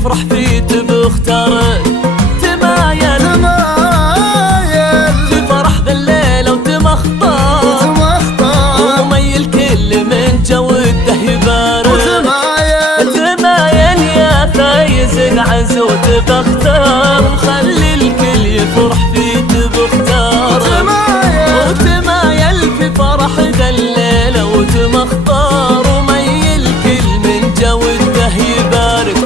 يفرح فيه تبختارك. تمايل في فرح ذا الليلة وتمخطر وميل كل من جوده يبارك. تمايل يا فايز انعز وتبختار وخلي الكل يفرح فيه تبختار. وتمايل في فرح ذا الليلة وتمخطر وميل كل من جوده يبارك.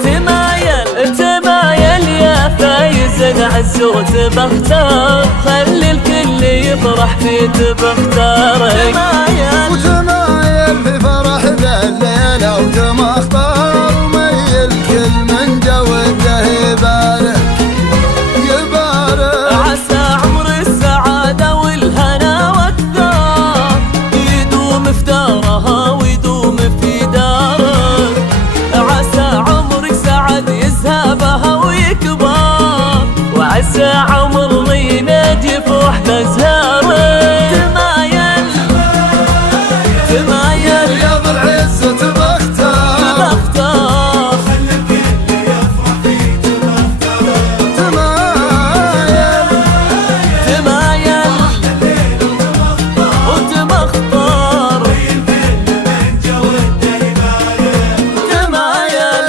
تمايل يا فايز انعز وتبختار خلي الكل يفرح فيه تبختارك. وتمايل في فرح ذا الليلة وتمخطر وميل كل من جوده يبارك. عسى عمر السعادة والهنا والدار يدوم في دارها ويدوم في دارك. عسى عمرك سعد يذهبها ويكبر وعسى عمر ينادي يفرح بازهارك. تمايل يا ذا العز تبختار خلي الكل يفرح فيه تبختار. تمايل وتمخطر الكل من جوده يبارك. تمايل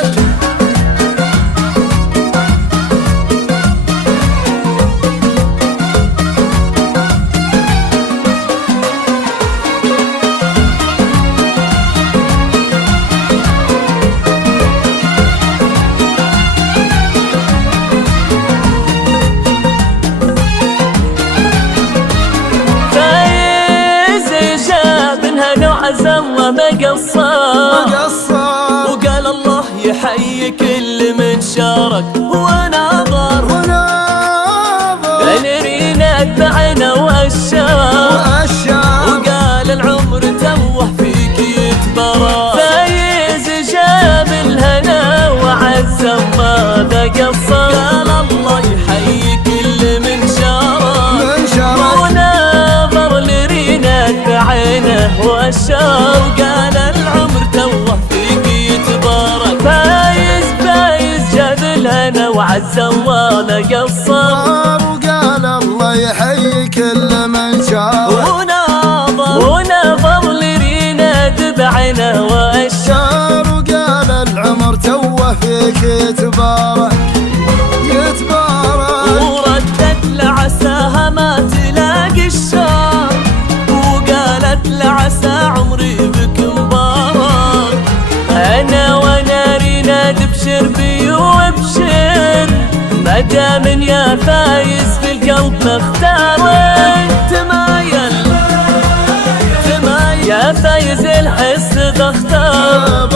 عزم وما قصر وقال الله يحيي كل من شارك وناظر الرينا اتبعنا واشار وقال العمر توه فيك يتبرى. فايز جاب الهنا وعزم وما قصر قال الله يحيي كل من شارك وناظر الرينا اتبعنا واشار وقال العمر توه فيك يتبارك. فايز جاب الهنا وعزم ولا قصر وقال الله يحيي كل من شار وناظر لرينا تبعنا واشار وقال العمر توه فيك يتبارك. وردت لعساها ما تلاقي الشار وقالت لعسى عمري بك مبارك. انا وانا رينا تبشر بي وابشر مدام يا فايز في القلب مختارك. تمايل يا فايز الحس تختار